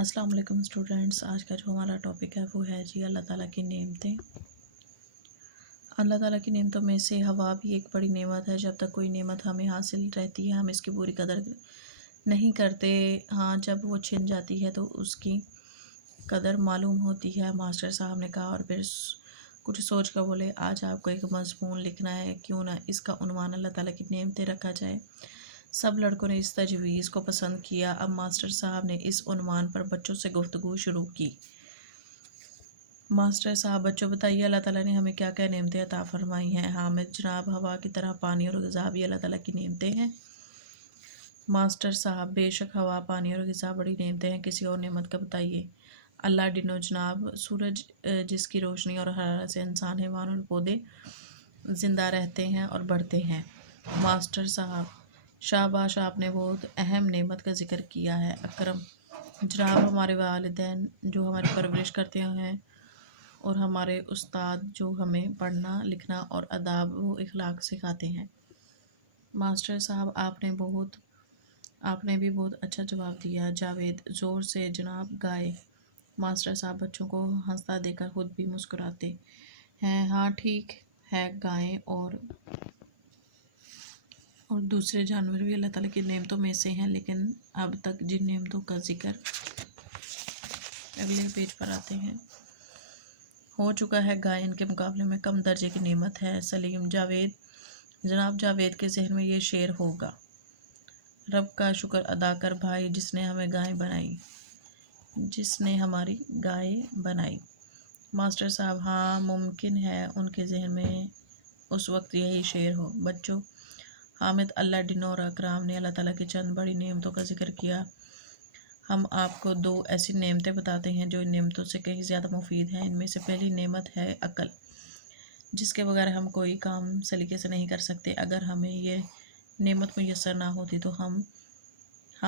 अस्सलाम वालेकुम स्टूडेंट्स। आज का जो हमारा टॉपिक है वो है जी अल्लाह ताला की नेमतें। अल्लाह ताला की नेमतों में से हवा भी एक बड़ी नेमत है। जब तक कोई नेमत हमें हासिल रहती है हम इसकी पूरी कदर नहीं करते। हाँ, जब वो छिन जाती है तो उसकी कदर मालूम होती है। मास्टर साहब ने कहा और फिर कुछ सोच कर बोले, आज आपको एक मज़मून लिखना है, क्यों ना इसका उन्वान अल्लाह ताला की नेमतें रखा जाए। सब लड़कों ने इस तजवीज़ को पसंद किया। अब मास्टर साहब ने इस उन्वान पर बच्चों से गुफ्तगू शुरू की। मास्टर साहब, बच्चों बताइए अल्लाह ताला ने हमें क्या क्या नेमतें अता फरमाई हैं। हामिद जनाब, हवा की तरह पानी और ग़िज़ा भी अल्लाह ताला की नेमतें हैं। मास्टर साहब, बेशक हवा, पानी और ग़िज़ा बड़ी नेमतें हैं, किसी और नेमत का बताइए। अल्लाह डिनो जनाब, सूरज जिसकी रोशनी और हरारत से इंसान, हैवान और पौधे ज़िंदा रहते हैं और बढ़ते हैं। मास्टर साहब, शाबाश, आपने बहुत अहम नेमत का ज़िक्र किया है। अकरम जनाब, हमारे वालिदैन जो हमारी परवरिश करते हैं और हमारे उस्ताद जो हमें पढ़ना लिखना और अदाब व इखलाक सिखाते हैं। मास्टर साहब, आपने भी बहुत अच्छा जवाब दिया। जावेद, ज़ोर से जनाब गाए। मास्टर साहब बच्चों को हंसता देकर खुद भी मुस्कुराते हैं। हाँ ठीक है, गाएं। और दूसरे जानवर भी अल्लाह ताला की नेमतों में से हैं, लेकिन अब तक जिन नेमतों का जिक्र अगले पेज पर आते हैं हो चुका है, गाय इनके मुकाबले में कम दर्जे की नेमत है। सलीम, जावेद जनाब, जावेद के जहन में ये शेर होगा। रब का शुक्र अदा कर भाई, जिसने हमें गाय बनाई, जिसने हमारी गाय बनाई। मास्टर साहब, हाँ मुमकिन है उनके जहन में उस वक्त यही शेर हो। बच्चों, हामिद, अल्लाह डिनो और अकराम ने अल्लाह ताला की चंद बड़ी नेमतों का जिक्र किया। हम आपको दो ऐसी नेमतें बताते हैं जो इन नेमतों से कहीं ज़्यादा मुफीद हैं। इनमें से पहली नेमत है अक्ल, जिसके बगैर हम कोई काम सलीके से नहीं कर सकते। अगर हमें ये नेमत मुयस्सर ना होती तो हम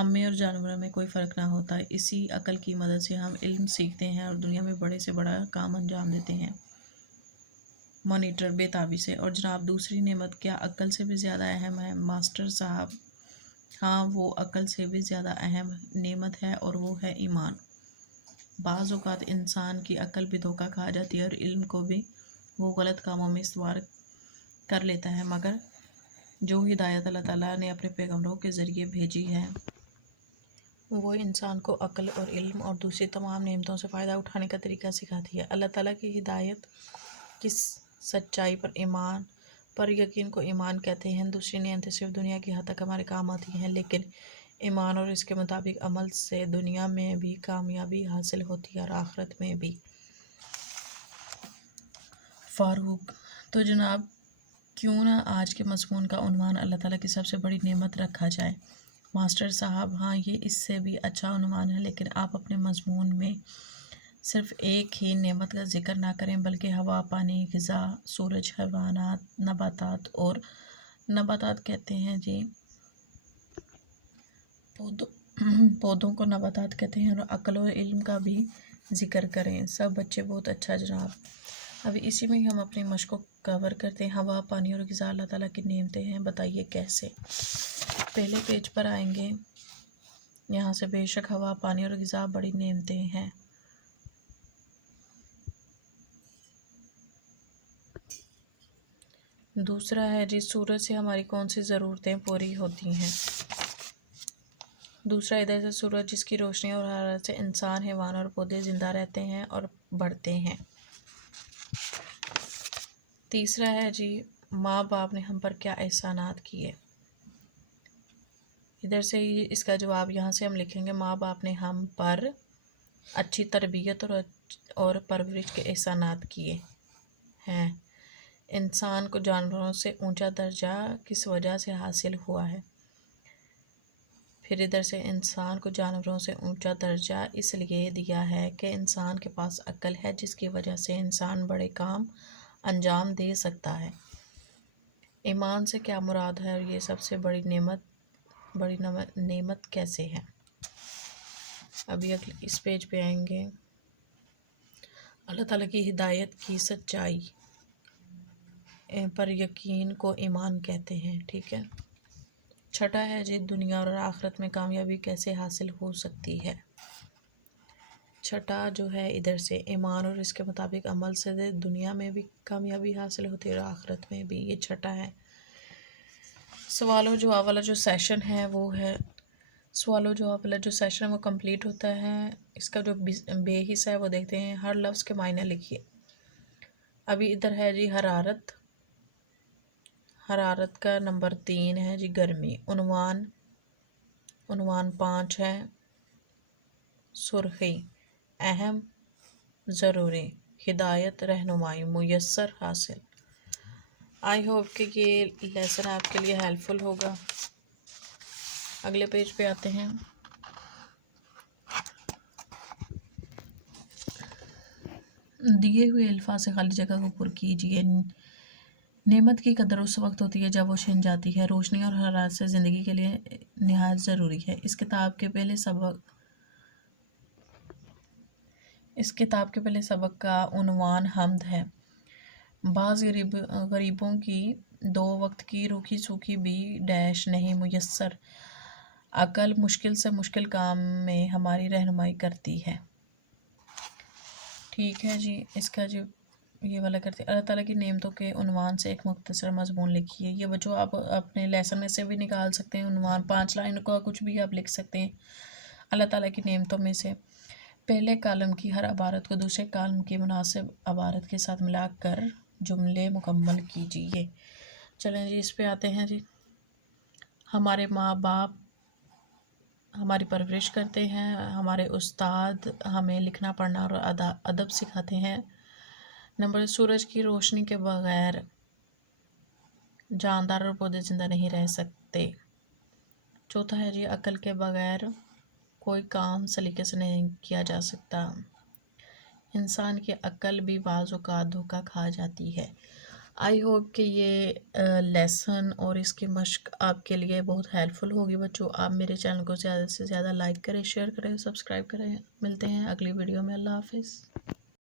में और जानवरों में कोई फ़र्क ना होता। इसी अक्ल की मदद से हम इल्म सीखते हैं और दुनिया में बड़े से बड़ा काम अंजाम देते हैं, मॉनिटर बेताबी से। और जनाब, दूसरी नेमत क्या अक्ल से भी ज़्यादा अहम है? मास्टर साहब, हाँ, वो अक्ल से भी ज़्यादा अहम नेमत है और वो है ईमान। बाज़ औक़ात इंसान की अक्ल भी धोखा खा जाती है और इल्म को भी वो गलत कामों में इस्तेमाल कर लेता है, मगर जो हिदायत अल्लाह ताला ने अपने पैगंबरों के ज़रिए भेजी है वो इंसान को अक्ल और इल्म और दूसरी तमाम नेमतों से फ़ायदा उठाने का तरीका सिखाती है। अल्लाह ताला की हिदायत की सच्चाई पर यकीन को ईमान कहते हैं। दूसरी नेमतें सिर्फ दुनिया की हद तक हमारे काम आती हैं, लेकिन ईमान और इसके मुताबिक अमल से दुनिया में भी कामयाबी हासिल होती है और आखिरत में भी। फ़ारूक, तो जनाब क्यों ना आज के मज़मून का उन्वान अल्लाह ताला की सबसे बड़ी नेमत रखा जाए। मास्टर साहब, हाँ, ये इससे भी अच्छा उन्वान है, लेकिन आप अपने मज़मून में सिर्फ़ एक ही नेमत का जिक्र ना करें, बल्कि हवा, पानी, ग़िज़ा, सूरज, हैवानात, नबातात और नबातात कहते हैं जी, पौधों को नबातात कहते हैं, और अक्ल और इल्म का भी ज़िक्र करें। सब बच्चे बहुत अच्छा जनाब। अभी इसी में ही हम अपनी मश्क को कवर करते हैं। हवा, पानी और ग़िज़ा अल्लाह ताला की नेमतें हैं, बताइए कैसे। पहले पेज पर आएंगे, यहाँ से बेशक हवा, पानी और ग़िज़ा बड़ी नेमतें हैं। दूसरा है जी, सूरज से हमारी कौन सी ज़रूरतें पूरी होती हैं। दूसरा, इधर से सूरज जिसकी रोशनी और हरारत से इंसान, हैवान और पौधे ज़िंदा रहते हैं और बढ़ते हैं। तीसरा है जी, माँ बाप ने हम पर क्या एहसानात किए। इधर से ही इसका जवाब यहाँ से हम लिखेंगे, माँ बाप ने हम पर अच्छी तरबियत और परवरिश के एहसानात किए हैं। इंसान को जानवरों से ऊंचा दर्जा किस वजह से हासिल हुआ है। फिर इधर से इंसान को जानवरों से ऊंचा दर्जा इसलिए दिया है कि इंसान के पास अक्ल है, जिसकी वजह से इंसान बड़े काम अंजाम दे सकता है। ईमान से क्या मुराद है और ये सबसे बड़ी नेमत कैसे है। अभी अगले इस पेज पे आएंगे, अल्लाह ताला की हिदायत की सच्चाई पर यकीन को ईमान कहते हैं, ठीक है। छठा है जी, दुनिया और आखिरत में कामयाबी कैसे हासिल हो सकती है। چھٹا جو ہے ادھر سے ایمان اور اس کے مطابق عمل سے دنیا میں بھی کامیابی حاصل ہوتی ہے اور آخرت میں بھی، یہ چھٹا ہے۔ سوال و جواب والا جو سیشن ہے وہ ہے، سوال و جواب والا جو سیشن ہے وہ کمپلیٹ ہوتا ہے۔ اس کا جو بے حصہ ہے وہ دیکھتے ہیں، ہر لفظ کے معنی لکھیے۔ ابھی ادھر ہے جی حرارت، حرارت کا نمبر 3 ہے جی گرمی۔ عنوان 5 ہے سرخی، اہم، ضروری، ہدایت، رہنمائی، میسر، حاصل۔ آئی ہوپ کہ یہ لیسن آپ کے لیے ہیلپ فل ہوگا۔ اگلے پیج پہ آتے ہیں۔ دیے ہوئے الفاظ سے خالی جگہ کو پر کیجیے۔ نعمت کی قدر اس وقت ہوتی ہے جب وہ چھن جاتی ہے۔ روشنی اور حرارت سے زندگی کے لیے نہایت ضروری ہے۔ اس کتاب کے پہلے سبق کا عنوان حمد ہے۔ بعض غریبوں کی 2 وقت کی روکھی سوکھی بھی ڈیش نہیں میسر۔ عقل مشکل سے مشکل کام میں ہماری رہنمائی کرتی ہے۔ ٹھیک ہے جی، اس کا جو یہ والا کرتے ہیں، اللہ تعالیٰ کی نعمتوں کے عنوان سے ایک مختصر مضمون لکھیے۔ یہ بچوں آپ اپنے لیسن میں سے بھی نکال سکتے ہیں، عنوان 5 لائن کا کچھ بھی آپ لکھ سکتے ہیں اللہ تعالیٰ کی نعمتوں میں سے۔ پہلے کالم کی ہر عبارت کو دوسرے کالم کی مناسب عبارت کے ساتھ ملا کر جملے مکمل کیجیے۔ چلیں جی اس پہ آتے ہیں جی۔ ہمارے ماں باپ ہماری پرورش کرتے ہیں، ہمارے استاد ہمیں لکھنا پڑھنا اور ادب سکھاتے ہیں۔ نمبر، سورج کی روشنی کے بغیر جاندار اور پودے زندہ نہیں رہ سکتے۔ چوتھا ہے جی، عقل کے بغیر کوئی کام سلیقے سے نہیں کیا جا سکتا۔ انسان کی عقل بھی بعض اوقات دھوکہ کھا جاتی ہے۔ آئی ہوپ کہ یہ لیسن اور اس کی مشق آپ کے لیے بہت ہیلپ فل ہوگی بچوں۔ آپ میرے چینل کو زیادہ سے زیادہ لائک کریں، شیئر کریں، سبسکرائب کریں۔ ملتے ہیں اگلی ویڈیو میں۔ اللہ حافظ۔